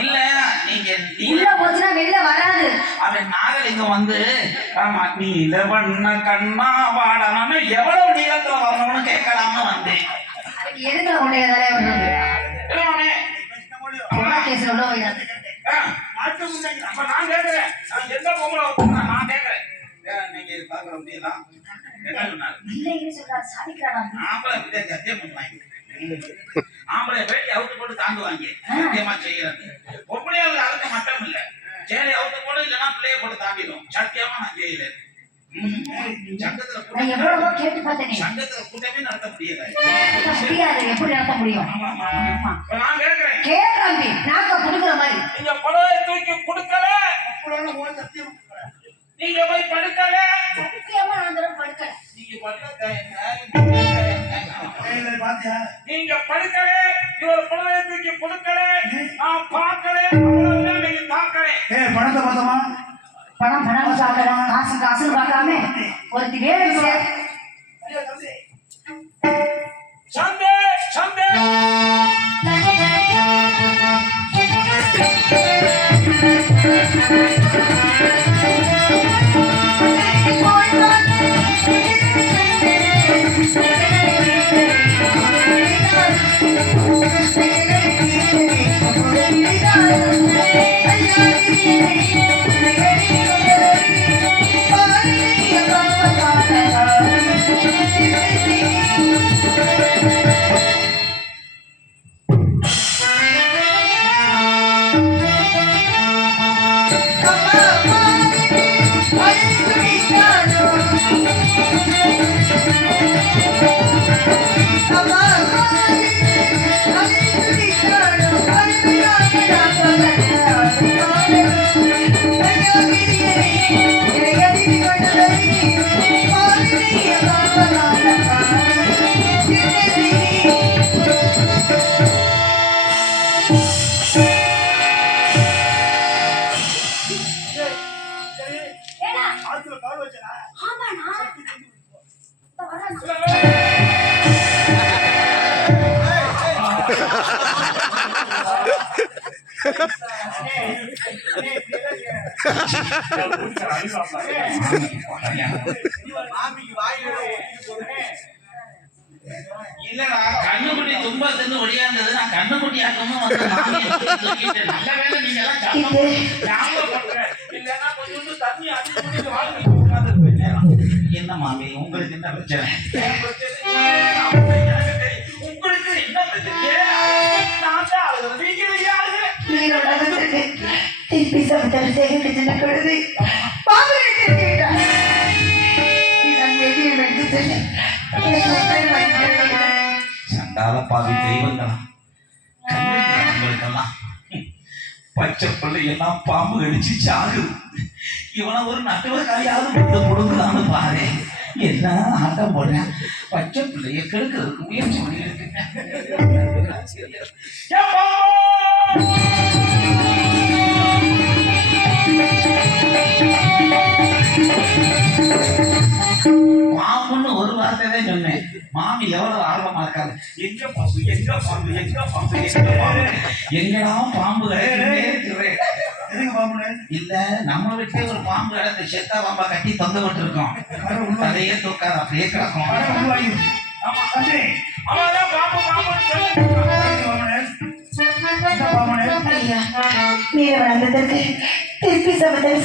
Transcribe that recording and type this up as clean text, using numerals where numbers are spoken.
இல்ல நீங்க உள்ள போச்சுன்னா வெளில வராது. அவன் நாகலிங்கம் வந்து நீல வண்ண கண்ணா வாடனா எவ்வளவு நீளத்துல வரணும்னு கேட்கலாம்னு வந்தேன். எதுக்குல உடைய தலை விடுறது? கேஸ் உள்ள போய் நான் கேட்கிறேன். நான் எந்த பொம்பளை நான் கேட்கிறேன். நீங்க பாக்குற முடியல என்ன சொன்னாரு? இல்லைன்னு சொல்றாரு. சாதிக்கிறானா? ஆம்பளை விட சத்தியம் பண்ணுவாங்க. ஆம்பளை வேட்டி அவுத்து போட்டு தாங்குவாங்க. சத்தியமா செய்யறது. பொம்பளையாவது அதுக்கு மட்டும் இல்ல. சேலை அவுத்து போட இல்லைன்னா பிள்ளைய போட்டு தாண்டிடும். சத்தியமா நான் செய்யல. சங்கத்துல கூட்டமே நடத்த முடியல. எப்படி நடத்த முடியும்? நான் கேட்கிறேன். கேட்கறாங்க நாக்க புடுக்குற மாதிரி. நீங்க புடவை தூக்கி கொடுக்கல. சத்தியம் நீங்க போய் படுக்கல. சத்தியமா நான் தரம் படுக்கல. நீங்க படுக்க நீங்க படுக்கல. இவர் புடவை தூக்கி கொடுக்கல. நான் பார்க்கல. அவ்வளவுதான் நீங்க தாக்கல. பணத்தை பார்த்தமா? பணம் பார்க்கலாம். காசு பார்க்காம ஒருத்தி வேலை சந்தே சந்தே இல்லடா கண்ணுக்குட்டி தும்ப தின்னு ஒடியாந்தது. நான் கண்ணுக்குட்டி ஆக்கமும் நல்ல வேலை நீங்க எல்லாம் இல்லன்னா கொஞ்சம் தண்ணி என்ன மாமி உங்களுக்கு என்ன பிரச்சனை? உங்களுக்கு என்ன பிரச்சனை? நான் தான் திருப்பி சமைத்தல் செய்து சின்ன குழந்தை சண்டால பாவி தெய்வங்களா கண்ணுங்களுக்கெல்லாம் பச்சை பிள்ளை எல்லாம் பாம்பு கடிச்சு சாகுது. இவனை ஒரு நட்டுவக்காரியாவது விட்டு கொடுக்குறான்னு பாரு. என்ன ஆட்டம் போடுறேன். பச்சை பிள்ளைய கெடுக்கிறதுக்கு முயற்சி பண்ணிருக்கு. பாம்புன்னு ஒரு வார்த்தை தான் சொன்னேன். மாமி எவ்வளவு ஆர்வமா இருக்காரு. எங்க பாம்பு எங்க பாம்பு எங்க பாம்பு எங்க பாம்பு எங்கடா பாம்பு இல்ல நம்ம வீட்டே ஒரு பாம்பு கிடந்து செத்தா பாம்பா கட்டி தொங்க விட்டு இருக்கோம். அதையே தூக்காது அப்படியே கிடக்கும். திருப்பி சமைத்தல்